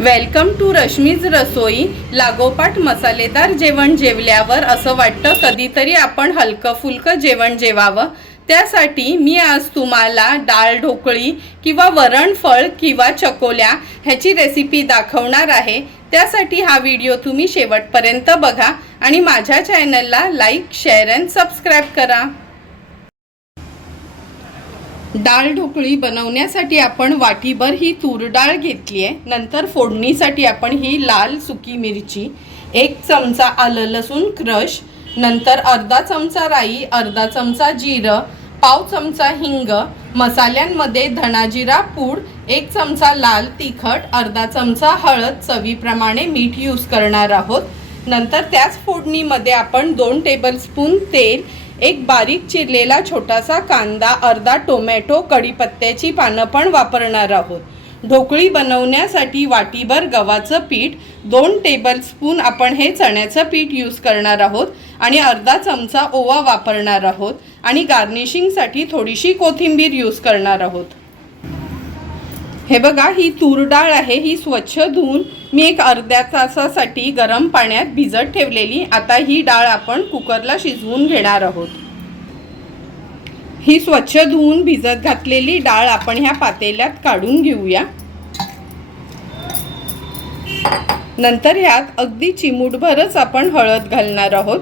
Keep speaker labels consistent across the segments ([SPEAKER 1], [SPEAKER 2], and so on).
[SPEAKER 1] Welcome to Rashmi's रसोई लागोपाठ मसालेदार जेवण जेवल्यावर असं वाटतं कधीतरी आपण हलकं फुलकं जेवण जेवावं. त्यासाठी मी आज तुम्हाला डाळ ढोकळी किंवा वरणफळ किंवा चकोल्या ह्याची रेसिपी दाखवणार आहे. त्यासाठी हा व्हिडिओ तुम्ही शेवटपर्यंत बघा आणि माझ्या चॅनलला लाईक शेअर अँड सबस्क्राईब करा. डाळ ढोकळी बनवण्यासाठी आपण वाटीभर ही तूर डाळ घेतली आहे नंतर फोडणीसाठी आपण ही लाल सुकी मिरची एक चमचा आलं लसूण क्रश नंतर अर्धा चमचा राई अर्धा चमचा जिरं पाव चमचा हिंग मसाल्यांमध्ये धणाजिरा पूड एक चमचा लाल तिखट अर्धा चमचा हळद चवीप्रमाणे मीठ यूज करणार आहोत. नंतर त्याच फोडणीमध्ये आपण दोन टेबलस्पून तेल एक बारीक चिरलेला छोटासा कांदा अर्धा टोमॅटो कढीपत्त्याची पानं पण वापरणार आहोत. ढोकळी बनवण्यासाठी वाटीभर गव्हाचं पीठ दोन टेबलस्पून आपण हे चण्याचं पीठ यूज करणार आहोत आणि अर्धा चमचा ओवा वापरणार आहोत आणि गार्निशिंगसाठी थोडीशी कोथिंबीर यूज करणार आहोत. हे बघा ही तूर डाळ आहे ही स्वच्छ धुवून मी एक अर्ध्या तासासाठी गरम पाण्यात भिजत ठेवलेली. आता ही डाळ आपण कुकरला शिजवून घेणार आहोत. ही स्वच्छ धुवून भिजत घातलेली डाळ आपण ह्या पातेल्यात काढून घेऊया. नंतर ह्यात अगदी चिमूटभरच आपण हळद घालणार आहोत.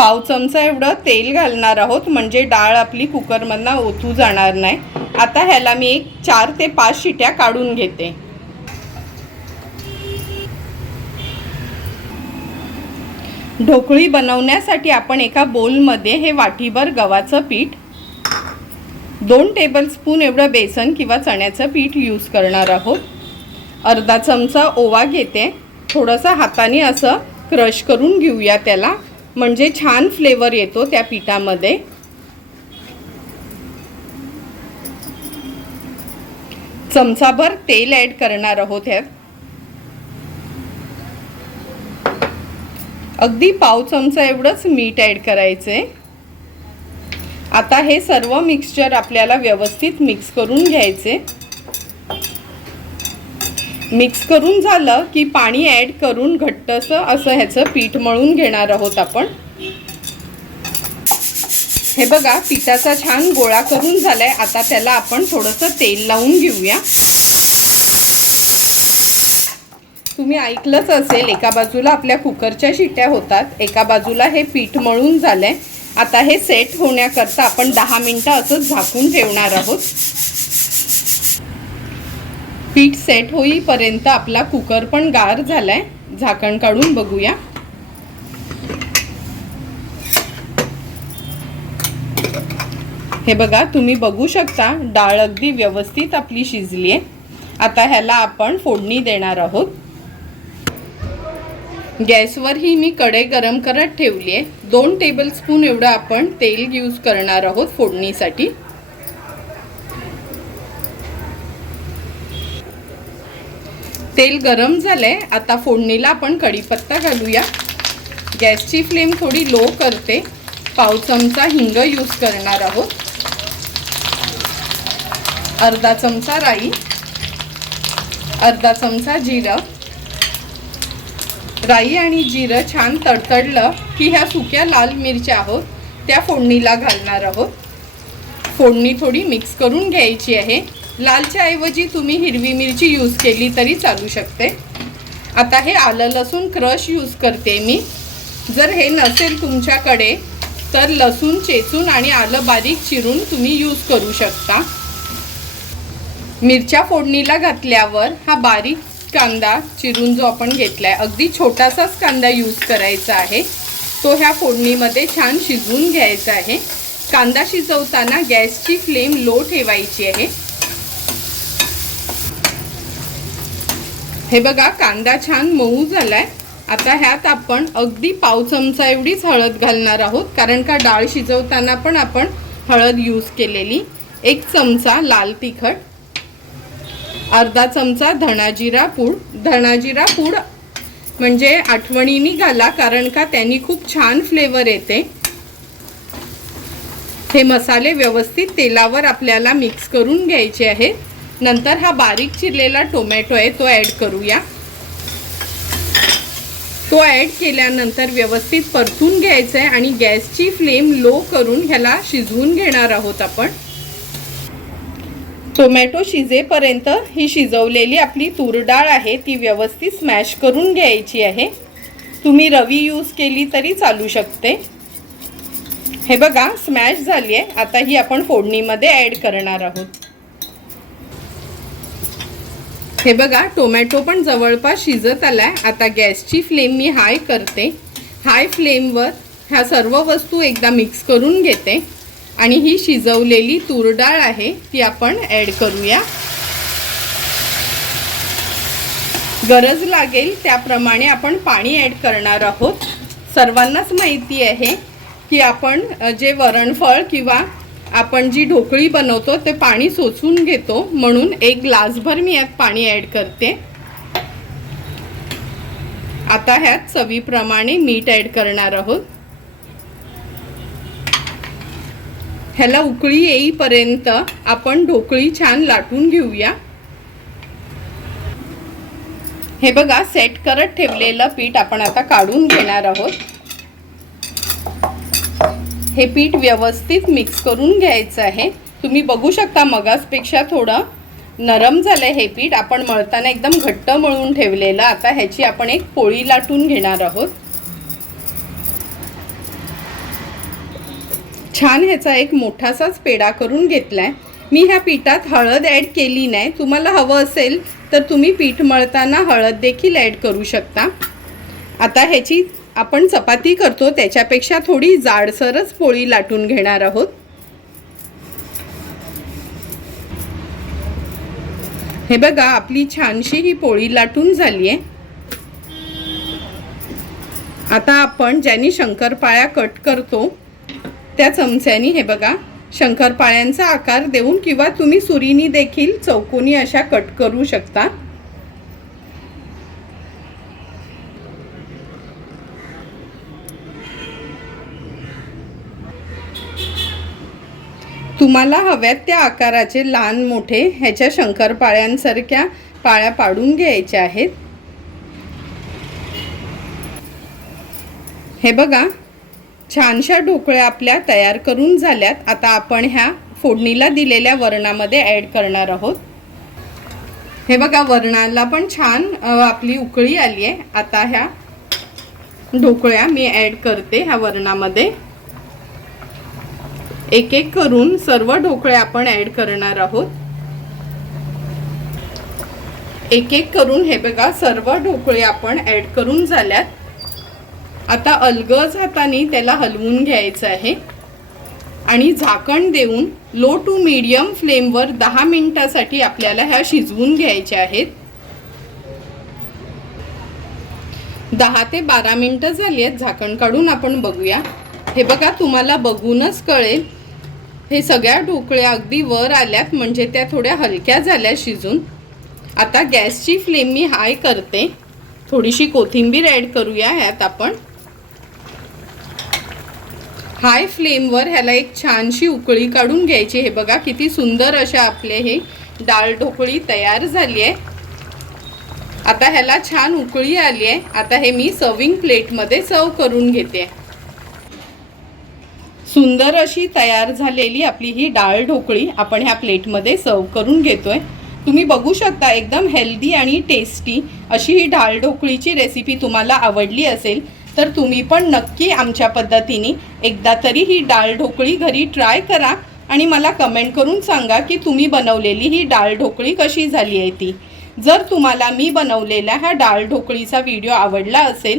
[SPEAKER 1] पाव चमचा एवढं तेल घालणार आहोत. म्हणजे डाळ आपली कुकरमधनं ओतू जाणार नाही. आता ह्याला मी एक चार ते पाच शिट्या काढून घेते. ढोकळी बनवण्यासाठी आपण एका बोलमध्ये हे वाटीभर गव्हाचं पीठ दोन टेबलस्पून एवढं बेसन किंवा चण्याचं पीठ यूज करणार आहोत. अर्धा चमचा ओवा घेते. थोडंसं हाताने असं क्रश करून घेऊया त्याला. म्हणजे छान फ्लेवर येतो त्या पिठामध्ये. चमचाभर तेल ॲड करणार आहोत ह्यात. अगदी पाव चमचा एवढंच मीठ ॲड करायचे. आता हे सर्व मिक्सचर आपल्याला व्यवस्थित मिक्स करून घ्यायचे. मिक्स करून झालं की पाणी ॲड करून घट्टसं असं ह्याचं पीठ मळून घेणार आहोत आपण. हे बघा पिठाचा छान गोळा करून झालाय. आता त्याला आपण थोडंसं तेल लावून घेऊया. तुम्ही ऐकलंच असेल एका बाजूला आपल्या कुकरच्या शिट्या होतात एका बाजूला हे पीठ मळून झालंय. आता हे सेट होण्याकरता आपण दहा मिनटं असंच झाकून ठेवणार आहोत. पीठ सेट होईपर्यंत आपला कुकर पण गार झालाय. झाकण काढून बघूया. हे बघा तुम्ही बघू शकता डाळ अगदी व्यवस्थित आपली शिजली आहे आता ह्याला आपण फोडणी देणार आहोत. गॅसवर ही मी कढई गरम करत ठेवली आहे दोन टेबलस्पून एवढं आपण तेल यूज करणार आहोत फोडणीसाठी. तेल गरम झालंय. आता फोडणीला आपण कढीपत्ता घालूया. गॅसची फ्लेम थोडी लो करते. पाव चमचा हिंग यूज करणार आहोत. अर्धा चमचा राई. अर्धा चमचा जिरं. राई आणि जिरं छान तडतडलं की ह्या सुक्या लाल मिरच्या आहोत. त्या फोडणीला घालणार आहोत. फोडणी थोडी मिक्स करून घ्यायची आहे. लालच्या ऐवजी तुम्ही हिरवी मिरची यूज केली तरी चालू शकते. आता हे आलं लसूण क्रश यूज करते मी. जर हे नसेल तुमच्याकडे तर लसूण चेचून आणि आलं बारीक चिरून तुम्ही यूज करू शकता. मिरच्या फोडणीला घातल्यावर हा बारीक कांदा चिरून जो आपण घेतला आहे अगदी छोटासाच कांदा यूज करायचा आहे. तो ह्या फोडणीमध्ये छान शिजवून घ्यायचा आहे. कांदा शिजवताना गॅसची फ्लेम लो ठेवायची आहे. हे बघा कांदा छान मऊ झालाय. आता ह्यात आपण अगदी पाव चमचा एवढीच हळद घालणार आहोत कारण का डाळ शिजवताना पण आपण हळद यूज केलेली. एक चमचा लाल तिखट अर्धा चमचा धणाजिरा पूड. धणाजिरा पूड म्हणजे आठवणीने घाला कारण का त्यांनी खूप छान फ्लेवर येते. हे मसाले व्यवस्थित तेलावर आपल्याला मिक्स करून घ्यायचे आहेत. नंतर हा बारीक चिरलेला टोमॅटो आहे तो ॲड करूया. तो ॲड केल्यानंतर व्यवस्थित परतून घ्यायचा आहे आणि गॅसची फ्लेम लो करून ह्याला शिजवून घेणार आहोत आपण. टोमॅटो शिजेपर्यंत ही शिजवलेली आपली तूर डाळ आहे ती व्यवस्थित स्मॅश करून घ्यायची आहे. तुम्ही रवी यूज केली तरी चालू शकते. हे बघा स्मॅश झाली आहे आता ही आपण फोडणीमध्ये ॲड करणार आहोत. हे बघा टोमॅटो पण जवळपास शिजत आलाय. आता गॅसची फ्लेम मी हाय करते. हाय फ्लेमवर ह्या सर्व वस्तू एकदा मिक्स करून घेते. आणि ही शिजवलेली तूर डाळ आहे ती आपण ॲड करूया. गरज लागेल त्याप्रमाणे आपण पाणी ॲड करणार आहोत. सर्वांनाच माहिती आहे की आपण जे वरणफळ किंवा आपण जी ढोकळी बनवतो ते पाणी सोसून घेतो. म्हणून एक ग्लासभर मी यात पाणी ॲड करते. आता ह्यात चवीप्रमाणे मीठ ॲड करणार आहोत. ह्याला उकळी येईपर्यंत आपण ढोकळी छान लाटून घेऊया. हे बघा सेट करत ठेवलेलं पीठ आपण आता काढून घेणार आहोत. हे पीठ व्यवस्थित मिक्स करून घ्यायचं आहे. तुम्ही बघू शकता मगासपेक्षा थोडं नरम झालं हे पीठ. आपण मळताना एकदम घट्ट मळून ठेवलेलं. आता ह्याची आपण एक पोळी लाटून घेणार आहोत. छान ह्याचा एक मोठासाच पेढा करून घेतलाय. मी ह्या पिठात हळद ॲड केली नाही. तुम्हाला हवं असेल तर तुम्ही पीठ मळताना हळद देखील ॲड करू शकता. आता ह्याची आपण चपाती करतो त्याच्यापेक्षा थोडी जाडसरच पोळी लाटून घेणार आहोत. हे बघा आपली छानशी ही पोळी लाटून झाली आहे आता आपण ज्यांनी शंकरपाळ्या कट करतो त्या चमच्यानी हे बघा शंकरपाळ्यांचा आकार देऊन किंवा तुम्ही सुरीनी देखील चौकोनी अशा कट करू शकता. तुम्हाला हव्यात त्या आकाराचे लहान मोठे ह्याच्या शंकरपाळ्यांसारख्या पाळ्या पाडून घ्यायच्या आहेत. हे बघा छानशा ढोकळ्या आपल्या तयार करून झाल्यात. आता आपण ह्या फोडणीला दिलेल्या वरणामध्ये ॲड करणार आहोत. हे बघा वरणाला पण छान आपली उकळी आली आहे आता ह्या ढोकळ्या मी ॲड करते ह्या वरणामध्ये. एक एक करून सर्व ढोकळे आपण ॲड करणार आहोत. एक एक करून हे बघा सर्व ढोकळे आपण ॲड करून झाल्यात. आता अलगज हाताने त्याला हलवून घ्यायचं आहे. आणि झाकण देऊन लो टू मीडियम फ्लेमवर दहा मिनिटासाठी आपल्याला ह्या शिजवून घ्यायच्या आहेत. दहा ते बारा मिनटं झाली आहेत झाकण काढून आपण बघूया. हे बघा तुम्हाला बघूनच कळेल हे सगळ्या ढोकळ्या अगदी वर आल्यात म्हणजे त्या थोड्या हलक्या झाल्या शिजून. आता गॅसची फ्लेम मी हाय करते. थोडीशी कोथिंबीर ॲड करूया ह्यात आपण. हाय फ्लेमवर ह्याला एक छानशी उकळी काढून घ्यायची. हे बघा किती सुंदर अशा आपले हे डाळ ढोकळी तयार झाली आहे. आता ह्याला छान उकळी आली आहे. आता हे मी सर्विंग प्लेटमध्ये सर्व करून घेते. सुंदर अशी तयार झालेली आपली ही डाळ ढोकळी आपण ह्या प्लेटमध्ये सर्व करून घेतोय. तुम्ही बघू शकता एकदम हेल्दी आणि टेस्टी अशी ही डाळ ढोकळीची रेसिपी तुम्हाला आवडली असेल तर तुम्ही पण नक्की आमच्या पद्धतीने एकदा तरी ही डाळ ढोकळी घरी ट्राय करा आणि मला कमेंट करून सांगा की तुम्ही बनवलेली ही डाळ ढोकळी कशी झाली आहे ती. जर तुम्हाला मी बनवलेल्या ह्या डाळ ढोकळीचा व्हिडिओ आवडला असेल